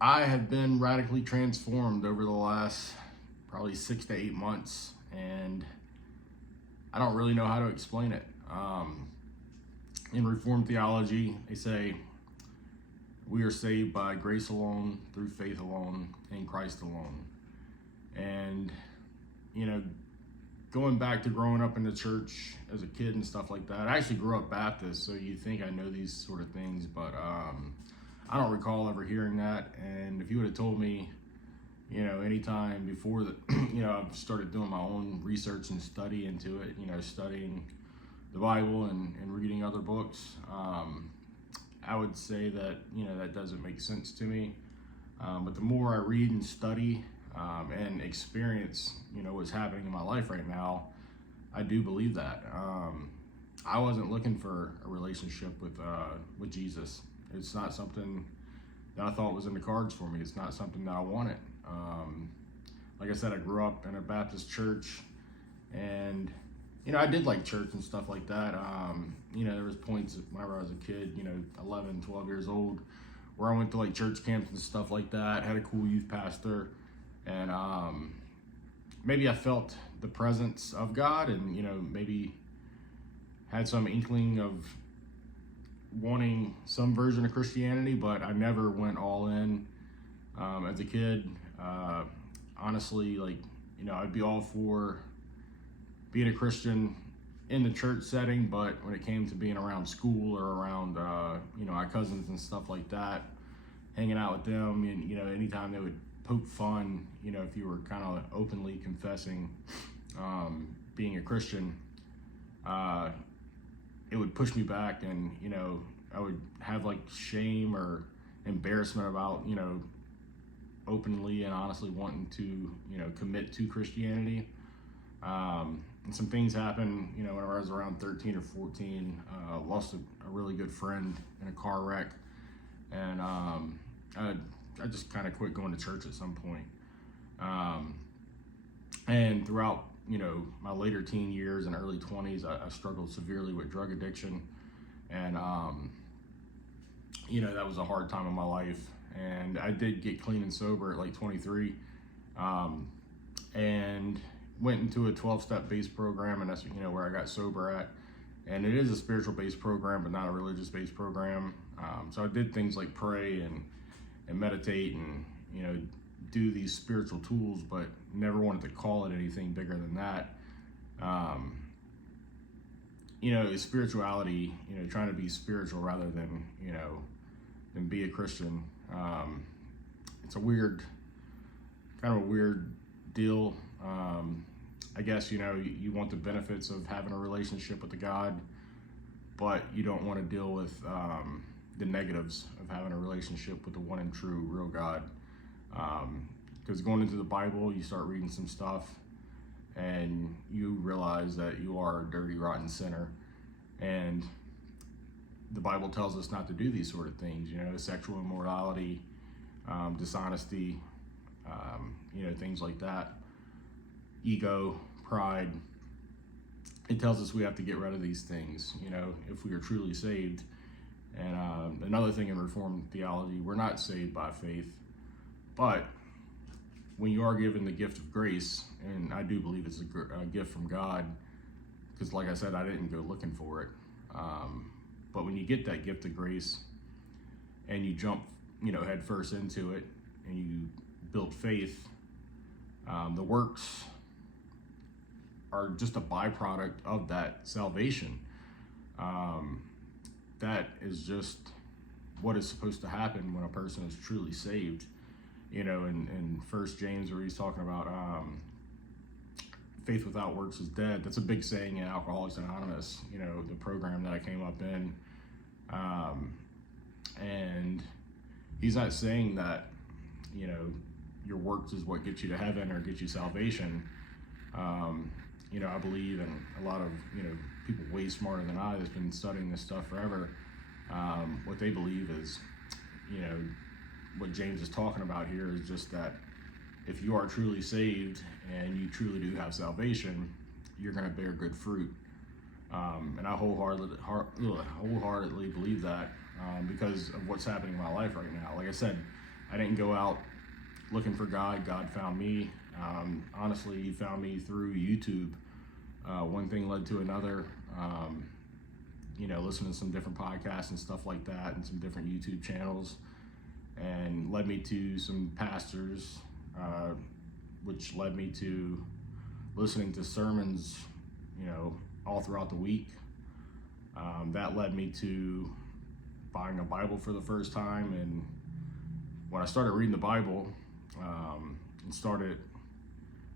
I have been radically transformed over the last probably 6 to 8 months, and I don't really know how to explain it. In Reformed theology, they say we are saved by grace alone, through faith alone, in Christ alone. And, you know, going back to growing up in the church as a kid and stuff like that, I actually grew up Baptist, so you think I know these sort of things, but I don't recall ever hearing that. And if you would have told me, anytime before that, I've started doing my own research and study into it, studying the Bible and reading other books, I would say that, that doesn't make sense to me. But the more I read and study and experience, what's happening in my life right now, I do believe that. I wasn't looking for a relationship with Jesus. It's not something that I thought was in the cards for me. It's not something that I wanted. Like I said, I grew up in a Baptist church, and I did like church and stuff like that. There was points whenever I was a kid, 11, 12 years old, where I went to like church camps and stuff like that. Had a cool youth pastor, and maybe I felt the presence of God, and maybe had some inkling of wanting some version of Christianity, but I never went all in. As a kid, honestly, I'd be all for being a Christian in the church setting, but when it came to being around school or around, my cousins and stuff like that, hanging out with them, and, anytime they would poke fun, if you were kind of openly confessing being a Christian, it would push me back, and, I would have like shame or embarrassment about, openly and honestly wanting to, commit to Christianity. And some things happened, when I was around 13 or 14, lost a really good friend in a car wreck. And I just kind of quit going to church at some point. And throughout, my later teen years and early 20s, I struggled severely with drug addiction. And, that was a hard time in my life. And I did get clean and sober at like 23, and went into a 12-step based program, and that's where I got sober at. And it is a spiritual based program, but not a religious based program. So I did things like pray and meditate and do these spiritual tools, but never wanted to call it anything bigger than that. Spirituality, trying to be spiritual rather than be a Christian. It's a weird, kind of a weird deal. I guess, you want the benefits of having a relationship with the God, but you don't want to deal with the negatives of having a relationship with the one and true real God. Because going into the Bible, you start reading some stuff and you realize that you are a dirty, rotten sinner. And the Bible tells us not to do these sort of things, sexual immorality, dishonesty, things like that, ego, pride. It tells us we have to get rid of these things, if we are truly saved. And another thing in Reformed theology, we're not saved by faith, but when you are given the gift of grace, and I do believe it's a gift from God, because like I said, I didn't go looking for it. But when you get that gift of grace and you jump, head first into it, and you build faith, the works are just a byproduct of that salvation. That is just what is supposed to happen when a person is truly saved. In 1 James, where he's talking about faith without works is dead. That's a big saying in Alcoholics Anonymous, the program that I came up in. And he's not saying that, your works is what gets you to heaven or gets you salvation. I believe, and a lot of, people way smarter than I that's been studying this stuff forever, what they believe is, what James is talking about here is just that if you are truly saved and you truly do have salvation, you're going to bear good fruit. And I wholeheartedly believe that because of what's happening in my life right now. Like I said, I didn't go out looking for God. God found me. Honestly, he found me through YouTube. One thing led to another. Listening to some different podcasts and stuff like that, and some different YouTube channels, and led me to some pastors, which led me to listening to sermons, all throughout the week. That led me to buying a Bible for the first time. And when I started reading the Bible, and started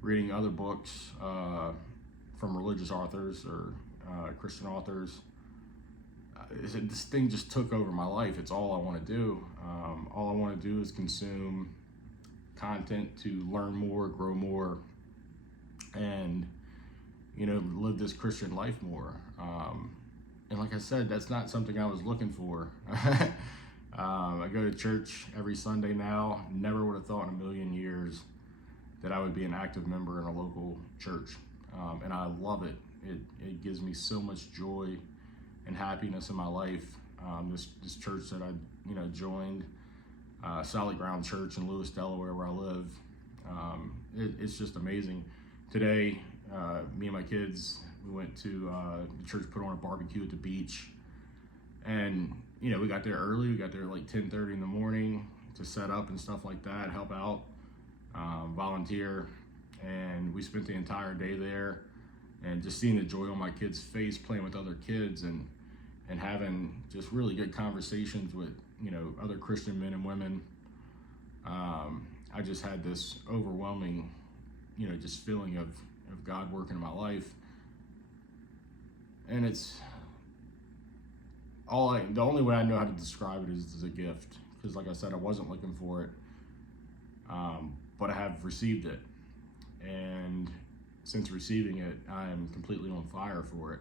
reading other books from religious authors or Christian authors, this thing just took over my life. It's all I want to do. All I want to do is consume content to learn more, grow more, and live this Christian life more. And like I said, that's not something I was looking for. I go to church every Sunday now. Never would have thought in a million years that I would be an active member in a local church. And I love it. It gives me so much joy and happiness in my life. This church that I joined, Solid Ground Church in Lewis, Delaware, where I live. It's just amazing. Today, me and my kids, we went to the church, put on a barbecue at the beach, and we got there early. We got there at like 10:30 in the morning to set up and stuff like that, help out, volunteer, and we spent the entire day there. And just seeing the joy on my kids' face, playing with other kids, and having just really good conversations with other Christian men and women. I just had this overwhelming just feeling of God working in my life. And it's the only way I know how to describe it is as a gift, because like I said, I wasn't looking for it, but I have received it, and since receiving it, I am completely on fire for it.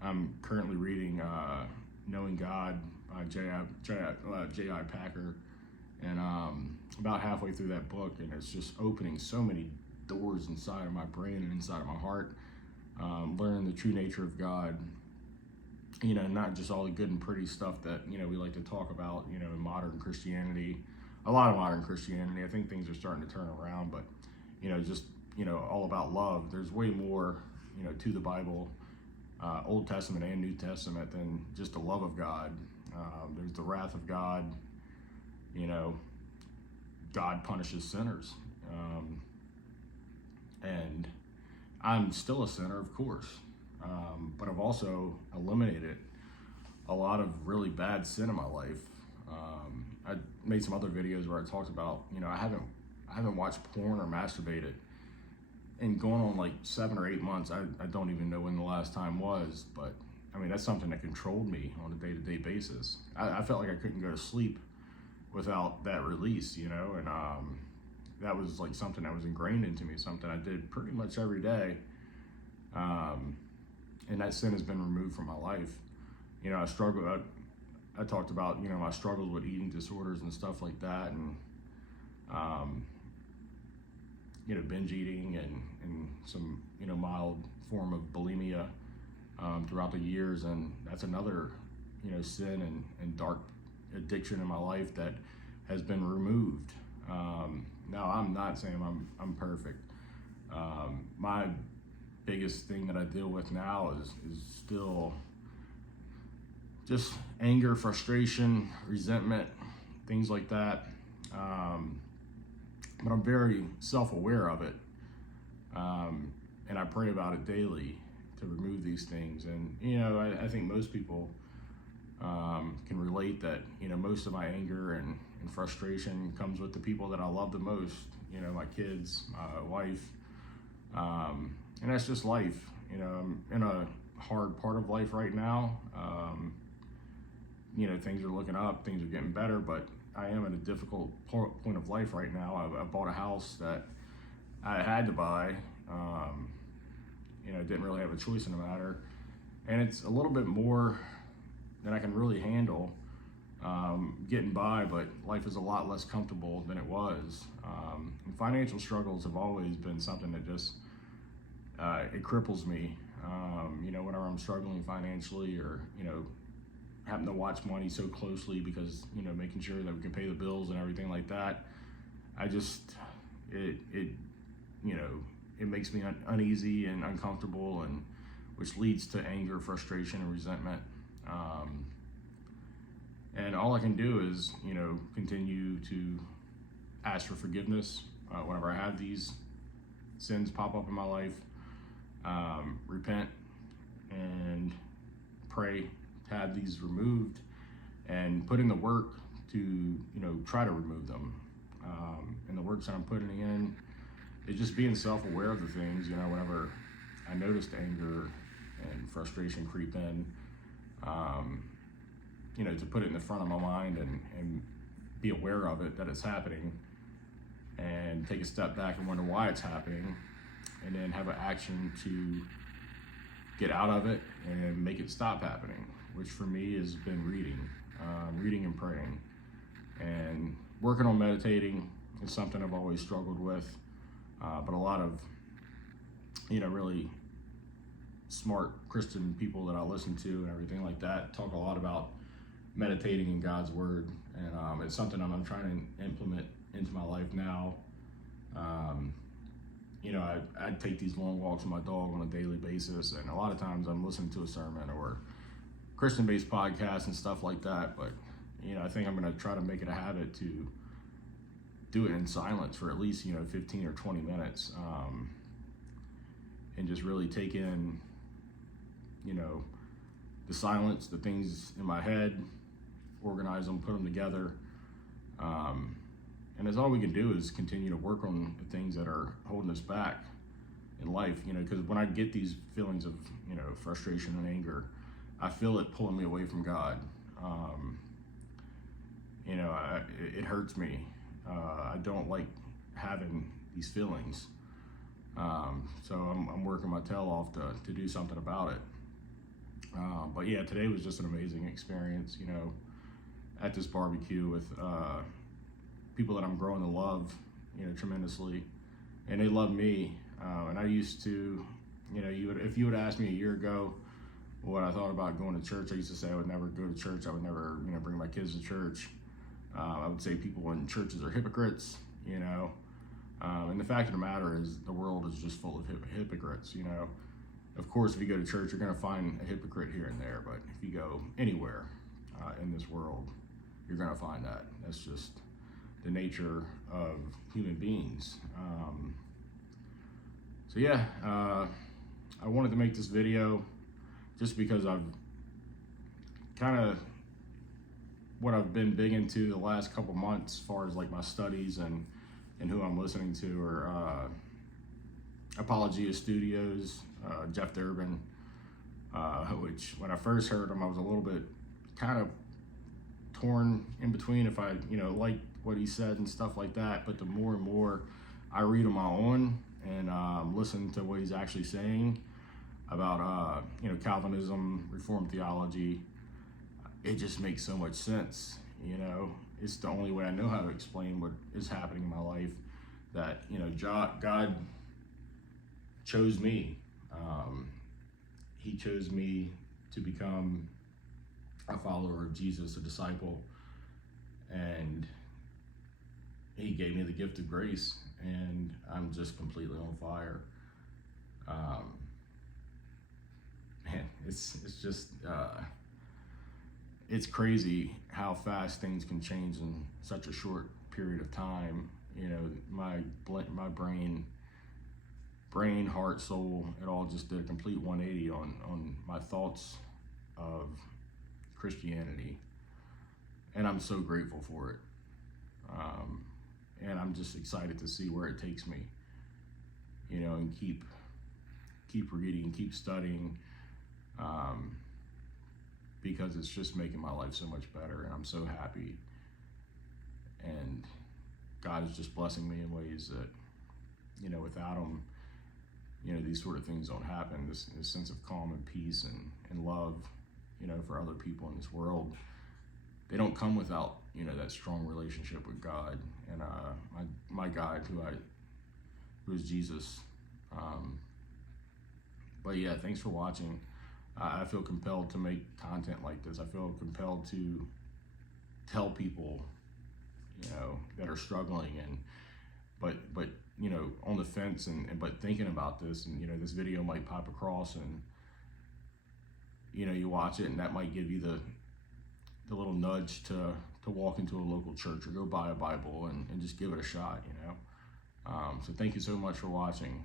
I'm currently reading Knowing God by J.I. Packer, and about halfway through that book, and it's just opening so many doors inside of my brain and inside of my heart. Learning the true nature of God, not just all the good and pretty stuff that we like to talk about in modern Christianity. A lot of modern Christianity, I think things are starting to turn around, but just all about love. There's way more to the Bible, Old Testament and New Testament, than just the love of God. There's the wrath of God. God punishes sinners, and I'm still a sinner, of course, but I've also eliminated a lot of really bad sin in my life. I made some other videos where I talked about I haven't watched porn or masturbated in going on like 7 or 8 months. I don't even know when the last time was, but I mean, that's something that controlled me on a day-to-day basis. I felt like I couldn't go to sleep without that release, and that was like something that was ingrained into me, something I did pretty much every day. And that sin has been removed from my life. I talked about, my struggles with eating disorders and stuff like that, and binge eating and some, mild form of bulimia throughout the years. And that's another, sin and dark addiction in my life that has been removed. Now, I'm not saying I'm perfect. My biggest thing that I deal with now is still just anger, frustration, resentment, things like that. But I'm very self-aware of it, and I pray about it daily to remove these things. And I think most people can relate that most of my anger and frustration comes with the people that I love the most. My kids, my wife, and that's just life. I'm in a hard part of life right now. Things are looking up, things are getting better, but I am at a difficult point of life right now. I bought a house that I had to buy. Didn't really have a choice in the matter, and it's a little bit more than I can really handle, getting by, but life is a lot less comfortable than it was. And financial struggles have always been something that just it cripples me. Whenever I'm struggling financially, or having to watch money so closly because, you know, making sure that we can pay the bills and everything like that. I just, it you know, it makes me uneasy and uncomfortable, and which leads to anger, frustration, and resentment. And all I can do is, you know, continue to ask for forgiveness whenever I have these sins pop up in my life, repent and pray to have these removed, and put in the work to, you know, try to remove them. And the works that I'm putting in is just being self-aware of the things, you know, whenever I notice anger and frustration creep in, you know, to put it in the front of my mind and be aware of it, that it's happening, and take a step back and wonder why it's happening, and then have an action to get out of it and make it stop happening, which for me has been reading and praying. And working on meditating is something I've always struggled with, but a lot of, you know, really smart Christian people that I listen to and everything like that talk a lot about meditating in God's word, and it's something I'm trying to implement into my life now. You know, I take these long walks with my dog on a daily basis, and a lot of times I'm listening to a sermon or Christian-based podcasts and stuff like that, but, you know, I think I'm going to try to make it a habit to do it in silence for at least, you know, 15 or 20 minutes, and just really take in, you know, the silence, the things in my head, organize them, put them together. And that's all we can do is continue to work on the things that are holding us back in life, you know, because when I get these feelings of, you know, frustration and anger, I feel it pulling me away from God. You know, it hurts me. I don't like having these feelings. So I'm working my tail off to do something about it. But yeah, today was just an amazing experience, you know, at this barbecue with people that I'm growing to love, you know, tremendously, and they love me. And I used to, you know, if you would ask me a year ago what I thought about going to church, I used to say I would never go to church. I would never, you know, bring my kids to church. I would say people in churches are hypocrites, you know. And the fact of the matter is the world is just full of hypocrites, you know. Of course, if you go to church, you're going to find a hypocrite here and there, but if you go anywhere in this world, you're going to find that. That's just the nature of human beings. So yeah, I wanted to make this video just because I've kind of, what I've been big into the last couple months as far as like my studies and who I'm listening to are Apologia Studios, Jeff Durbin, which when I first heard him, I was a little bit kind of torn in between if I, you know, liked what he said and stuff like that. But the more and more I read on my own and listen to what he's actually saying about, you know, Calvinism, Reformed theology, it just makes so much sense. You know, it's the only way I know how to explain what is happening in my life, that, you know, God chose me. He chose me to become a follower of Jesus, a disciple, and he gave me the gift of grace, and I'm just completely on fire. Man, it's just, it's crazy how fast things can change in such a short period of time. You know, my brain, heart, soul, it all just did a complete 180 on my thoughts of Christianity, and I'm so grateful for it. And I'm just excited to see where it takes me, you know, and keep reading, keep studying, because it's just making my life so much better, and I'm so happy. And God is just blessing me in ways that, you know, without him, you know, these sort of things don't happen. This sense of calm and peace and love, you know, for other people in this world, they don't come without, you know, that strong relationship with God and my guide, who is Jesus. But yeah, thanks for watching. I feel compelled to make content like this. I feel compelled to tell people, that are struggling and but on the fence and but thinking about this, and this video might pop across, and you watch it, and that might give you the little nudge to walk into a local church or go buy a Bible and just give it a shot. So thank you so much for watching.